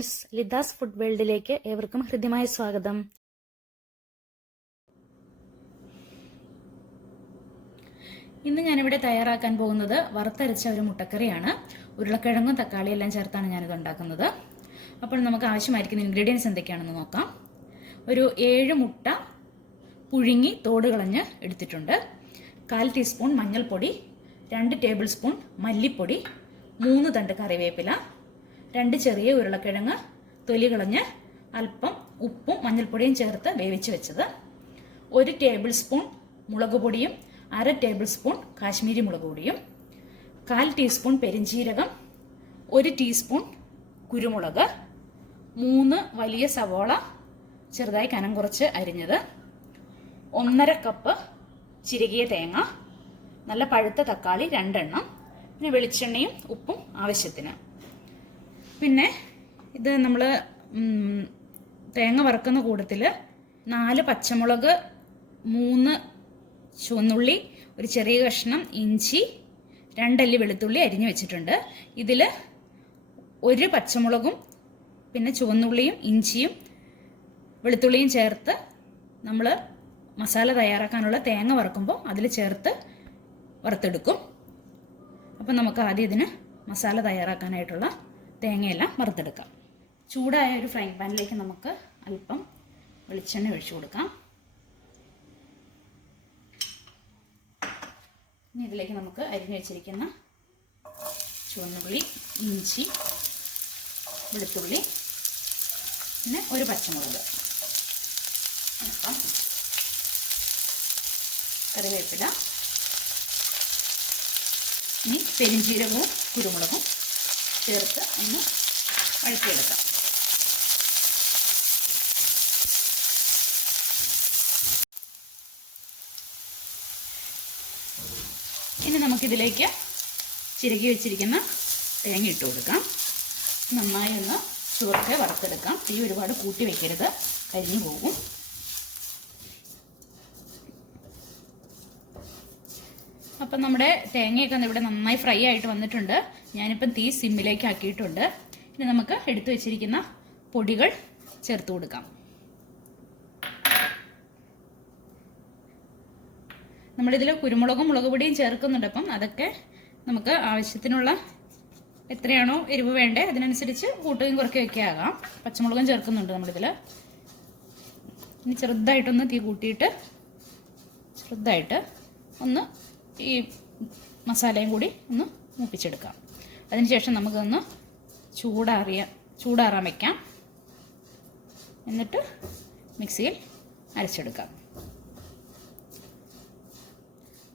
Friends, ലിഥാസ് food വേൾഡിലേക്ക് ഏവർക്കും ഹൃദ്യമായ സ്വാഗതം. ഇന്ന് ഞാനിവിടെ തയ്യാറാക്കാൻ പോകുന്നത് വറുത്തരച്ച ഒരു മുട്ടക്കറിയാണ്. ഉരുളക്കിഴങ്ങും തക്കാളിയും എല്ലാം ചേർത്താണ് ഞാനിത് ഉണ്ടാക്കുന്നത്. അപ്പോൾ നമുക്ക് ആവശ്യമായിരിക്കുന്ന ഇൻഗ്രീഡിയൻസ് എന്തൊക്കെയാണെന്ന് നോക്കാം. ഒരു 7 മുട്ട പുഴുങ്ങി തോട് കളഞ്ഞ് എടുത്തിട്ടുണ്ട്. 1/4 ടീസ്പൂൺ മഞ്ഞൾപ്പൊടി, 2 ടേബിൾ സ്പൂൺ മല്ലിപ്പൊടി, 3 തണ്ട് കറിവേപ്പില, 2 ചെറിയ ഉരുളക്കിഴങ്ങ് തൊലി കളഞ്ഞ് അല്പം ഉപ്പും മഞ്ഞൾപ്പൊടിയും ചേർത്ത് വേവിച്ച് വെച്ചത്, 1 ടേബിൾ സ്പൂൺ മുളക് പൊടിയും 1/2 ടേബിൾ സ്പൂൺ കാശ്മീരി മുളക് പൊടിയും, 1/4 ടീസ്പൂൺ പെരിഞ്ജീരകം, 1 ടീസ്പൂൺ കുരുമുളക്, 3 വലിയ സവോള ചെറുതായി കനം കുറച്ച് അരിഞ്ഞത്, 1/2 കപ്പ് ചിരകിയ തേങ്ങ, നല്ല പഴുത്ത തക്കാളി 2 എണ്ണം, പിന്നെ വെളിച്ചെണ്ണയും ഉപ്പും ആവശ്യത്തിന്. പിന്നെ ഇത് നമ്മൾ തേങ്ങ വറുക്കുന്ന കൂട്ടത്തിൽ 4 പച്ചമുളക്, 3 ചുവന്നുള്ളി, ഒരു ചെറിയ കഷ്ണം ഇഞ്ചി, 2 അല്ലി വെളുത്തുള്ളി അരിഞ്ഞു വെച്ചിട്ടുണ്ട്. ഇതിൽ 1 പച്ചമുളകും പിന്നെ ചുവന്നുള്ളിയും ഇഞ്ചിയും വെളുത്തുള്ളിയും ചേർത്ത് നമ്മൾ മസാല തയ്യാറാക്കാനുള്ള തേങ്ങ വറുക്കുമ്പോൾ അതിൽ ചേർത്ത് വറുത്തെടുക്കും. അപ്പം നമുക്ക് ആദ്യം ഇതിന് മസാല തയ്യാറാക്കാനായിട്ടുള്ള തേങ്ങയെല്ലാം വറുത്തെടുക്കാം. ചൂടായ ഒരു ഫ്രൈ പാനിലേക്ക് നമുക്ക് അല്പം വെളിച്ചെണ്ണ ഒഴിച്ചു കൊടുക്കാം. ഇനി ഇതിലേക്ക് നമുക്ക് അരിഞ്ഞു വെച്ചിരിക്കുന്ന ചുവന്നുള്ളി, ഇഞ്ചി, വെളുത്തുള്ളി, പിന്നെ 1 പച്ചമുളക്, അപ്പം കറിവേപ്പില, ഇനി പെരിഞ്ജീരകവും കുരുമുളകും ചേർത്ത് ഒന്ന് വഴറ്റിയെടുക്കാം. ഇനി നമുക്കിതിലേക്ക് ചിരകി വെച്ചിരിക്കുന്ന തേങ്ങ ഇട്ട് കൊടുക്കാം. നന്നായി ഒന്ന് ചുവക്കെ വറുത്തെടുക്കാം. തീ ഒരുപാട് കൂട്ടി വെക്കരുത്, കരിഞ്ഞു പോകും. അപ്പം നമ്മുടെ തേങ്ങയൊക്കെ ഇവിടെ നന്നായി ഫ്രൈ ആയിട്ട് വന്നിട്ടുണ്ട്. ഞാനിപ്പം തീ സിമ്മിലേക്ക് ആക്കിയിട്ടുണ്ട്. ഇനി നമുക്ക് എടുത്തു വെച്ചിരിക്കുന്ന പൊടികൾ ചേർത്ത് കൊടുക്കാം. നമ്മളിതിൽ കുരുമുളകും മുളക് പൊടിയും ചേർക്കുന്നുണ്ട്. അപ്പം അതൊക്കെ നമുക്ക് ആവശ്യത്തിനുള്ള എത്രയാണോ എരിവ് വേണ്ടേ അതിനനുസരിച്ച് കൂട്ടുകയും കുറയ്ക്കുകയൊക്കെ ആകാം. പച്ചമുളകും ചേർക്കുന്നുണ്ട് നമ്മളിതിൽ. ഇനി ചെറുതായിട്ടൊന്ന് തീ കൂട്ടിയിട്ട് ചെറുതായിട്ട് ഒന്ന് ഈ മസാലയും കൂടി ഒന്ന് മൂപ്പിച്ചെടുക്കാം. അതിനുശേഷം നമുക്കൊന്ന് ചൂടാറാൻ വയ്ക്കാം. എന്നിട്ട് മിക്സിയിൽ അരച്ചെടുക്കാം.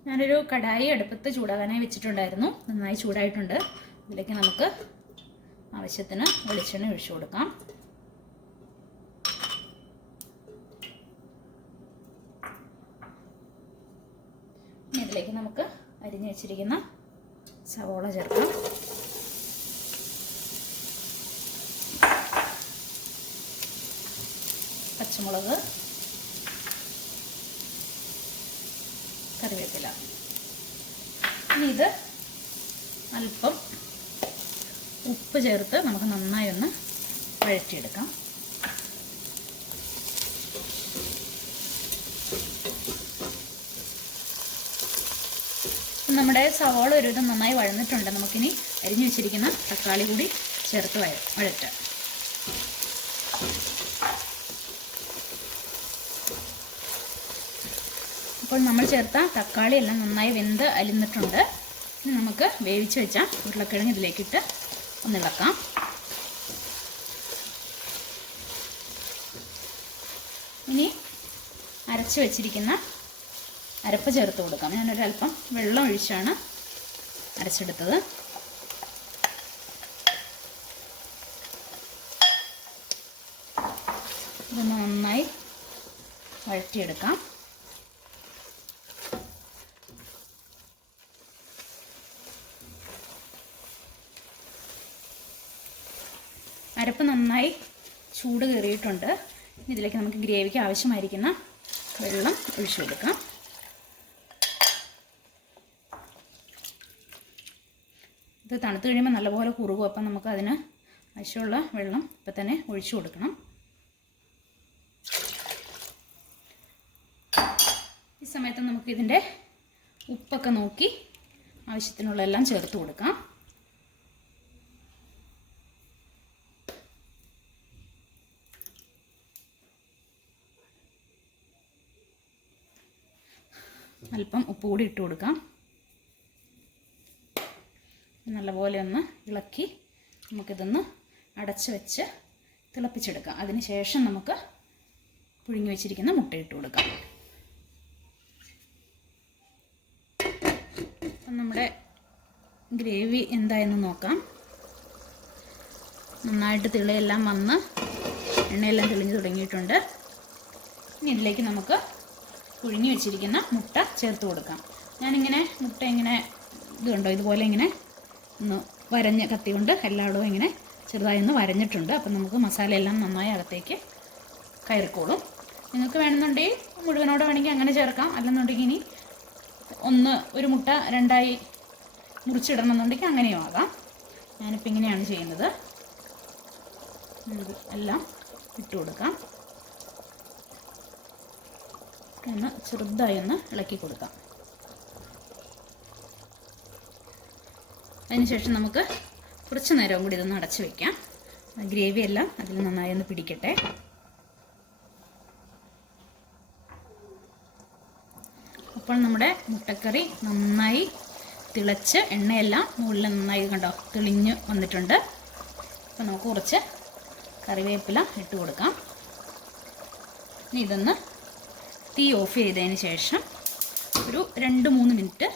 ഞാനൊരു കടായി അടുപ്പത്ത് ചൂടാകാനായി വെച്ചിട്ടുണ്ടായിരുന്നു. നന്നായി ചൂടായിട്ടുണ്ട്. ഇതിലേക്ക് നമുക്ക് ആവശ്യത്തിന് വെളിച്ചെണ്ണ ഒഴിച്ചു കൊടുക്കാം. ഇതിലേക്ക് നമുക്ക് അരിഞ്ഞു വെച്ചിരിക്കുന്ന സവോള ചേർക്കാം. പച്ചമുളക്, കറിവേപ്പില. ഇനി ഇത് അല്പം ഉപ്പ് ചേർത്ത് നമുക്ക് നന്നായി ഒന്ന് വഴറ്റിയെടുക്കാം. നമ്മുടെ സവോള ഒരുവിധം നന്നായി വഴന്നിട്ടുണ്ട്. നമുക്കിനി അരിഞ്ഞു വെച്ചിരിക്കുന്ന തക്കാളി കൂടി ചേർത്ത് വഴറ്റാം. അപ്പോൾ നമ്മൾ ചേർത്ത തക്കാളി എല്ലാം നന്നായി വെന്ത് അലിഞ്ഞിട്ടുണ്ട്. ഇനി നമുക്ക് വേവിച്ച് വെച്ച ഉരുളക്കിഴങ്ങ് ഇതിലേക്കിട്ട് ഒന്നിളക്കാം. ഇനി അരച്ച് വെച്ചിരിക്കുന്ന അരപ്പ് ചേർത്ത് കൊടുക്കാം. ഞാനൊരല്പം വെള്ളം ഒഴിച്ചാണ് അരച്ചെടുത്തത്. ഇതൊന്ന് നന്നായി വഴറ്റിയെടുക്കാം. അരപ്പ് നന്നായി ചൂട് കയറിയിട്ടുണ്ട്. ഇതിലേക്ക് നമുക്ക് ഗ്രേവിക്ക് ആവശ്യമായിരിക്കുന്ന വെള്ളം ഒഴിച്ചു കൊടുക്കാം. ഇത് തണുത്ത് കഴിയുമ്പോൾ നല്ലപോലെ കുറുകും. അപ്പം നമുക്ക് അതിന് ആവശ്യമുള്ള വെള്ളം ഇപ്പം തന്നെ ഒഴിച്ചു കൊടുക്കണം. ഈ സമയത്ത് നമുക്ക് ഇതിൻ്റെ ഉപ്പൊക്കെ നോക്കി ആവശ്യത്തിനുള്ള എല്ലാം ചേർത്ത് കൊടുക്കാം. അല്പം ഉപ്പ് കൂടി ഇട്ട് കൊടുക്കാം. നല്ലപോലെ ഒന്ന് ഇളക്കി നമുക്കിതൊന്ന് അടച്ച് വെച്ച് തിളപ്പിച്ചെടുക്കാം. അതിന് ശേഷം നമുക്ക് പുഴുങ്ങി വെച്ചിരിക്കുന്ന മുട്ട ഇട്ട് കൊടുക്കാം. അപ്പം നമ്മുടെ ഗ്രേവി എന്തായെന്ന് നോക്കാം. നന്നായിട്ട് തിളയെല്ലാം വന്ന് എണ്ണയെല്ലാം തെളിഞ്ഞ് തുടങ്ങിയിട്ടുണ്ട്. ഇനി ഇതിലേക്ക് നമുക്ക് പുഴുങ്ങി വെച്ചിരിക്കുന്ന മുട്ട ചേർത്ത് കൊടുക്കാം. ഞാനിങ്ങനെ മുട്ട ഇങ്ങനെ ഇതുണ്ടോ ഇതുപോലെ ഇങ്ങനെ ഒന്ന് വരഞ്ഞ് കത്തി കൊണ്ട് എല്ലായിടവും ഇങ്ങനെ ചെറുതായി ഒന്ന് വരഞ്ഞിട്ടുണ്ട്. അപ്പം നമുക്ക് മസാലയെല്ലാം നന്നായി അകത്തേക്ക് കയറിക്കോളും. നിങ്ങൾക്ക് വേണമെന്നുണ്ടെങ്കിൽ മുഴുവനോടെ വേണമെങ്കിൽ അങ്ങനെ ചേർക്കാം. അല്ലെന്നുണ്ടെങ്കിൽ ഇനി ഒരു മുട്ട രണ്ടായി മുറിച്ചിടണമെന്നുണ്ടെങ്കിൽ അങ്ങനെയും ആകാം. ഞാനിപ്പോൾ ഇങ്ങനെയാണ് ചെയ്യുന്നത്. എല്ലാം ഇട്ട് കൊടുക്കാം. ഒന്ന് ചെറുതായി ഒന്ന് ഇളക്കി കൊടുക്കാം. അതിനുശേഷം നമുക്ക് കുറച്ച് നേരം കൂടി ഇതൊന്ന് അടച്ചു വയ്ക്കാം. ഗ്രേവി എല്ലാം അതിൽ നന്നായി ഒന്ന് പിടിക്കട്ടെ. അപ്പോൾ നമ്മുടെ മുട്ടക്കറി നന്നായി തിളച്ച് എണ്ണയെല്ലാം മുകളിൽ നന്നായി കണ്ടോ തെളിഞ്ഞ് വന്നിട്ടുണ്ട്. അപ്പോൾ നമുക്ക് കുറച്ച് കറിവേപ്പില ഇട്ട് കൊടുക്കാം. ഇനി ഇതൊന്ന് തീ ഓഫ് ചെയ്തതിന് ശേഷം ഒരു 2-3 മിനിറ്റ്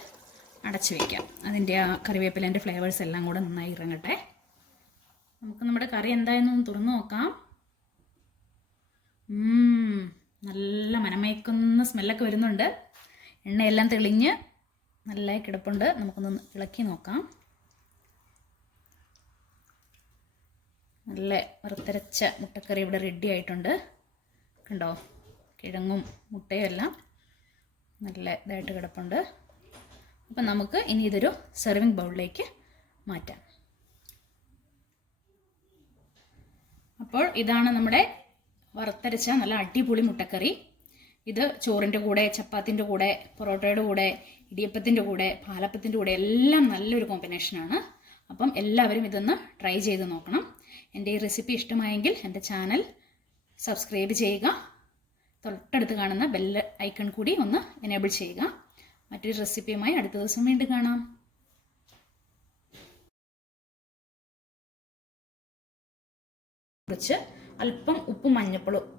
അടച്ചു വയ്ക്കാം. അതിൻ്റെ ആ കറിവേപ്പിലേൻ്റെ ഫ്ലേവേഴ്സ് എല്ലാം കൂടെ നന്നായി ഇറങ്ങട്ടെ. നമുക്ക് നമ്മുടെ കറി എന്തായെന്നൊന്ന് തുറന്നു നോക്കാം. നല്ല മനമയക്കുന്ന സ്മെല്ലൊക്കെ വരുന്നുണ്ട്. എണ്ണയെല്ലാം തെളിഞ്ഞ് നല്ല കിടപ്പുണ്ട്. നമുക്കൊന്ന് ഇളക്കി നോക്കാം. നല്ല വറുത്തരച്ച മുട്ടക്കറി ഇവിടെ റെഡി ആയിട്ടുണ്ട്. കണ്ടോ, കിഴങ്ങും മുട്ടയും എല്ലാം നല്ല ഇതായിട്ട് കിടപ്പുണ്ട്. അപ്പം നമുക്ക് ഇനി ഇതൊരു സെർവിങ് ബൗളിലേക്ക് മാറ്റാം. അപ്പോൾ ഇതാണ് നമ്മുടെ വറുത്തരച്ച നല്ല അടിപൊളി മുട്ടക്കറി. ഇത് ചോറിൻ്റെ കൂടെ, ചപ്പാത്തിൻ്റെ കൂടെ, പൊറോട്ടയുടെ കൂടെ, ഇടിയപ്പത്തിൻ്റെ കൂടെ, പാലപ്പത്തിൻ്റെ കൂടെ എല്ലാം നല്ലൊരു കോമ്പിനേഷനാണ്. അപ്പം എല്ലാവരും ഇതൊന്ന് ട്രൈ ചെയ്ത് നോക്കണം. എൻ്റെ ഈ റെസിപ്പി ഇഷ്ടമായെങ്കിൽ എൻ്റെ ചാനൽ സബ്സ്ക്രൈബ് ചെയ്യുക. തൊട്ടടുത്ത് കാണുന്ന ബെൽ ഐക്കൺ കൂടി ഒന്ന് എനേബിൾ ചെയ്യുക. മറ്റൊരു റെസിപ്പിയുമായി അടുത്ത ദിവസം വീണ്ടും കാണാം. കുറച്ച് അല്പം ഉപ്പും മഞ്ഞൾപ്പൊടിയും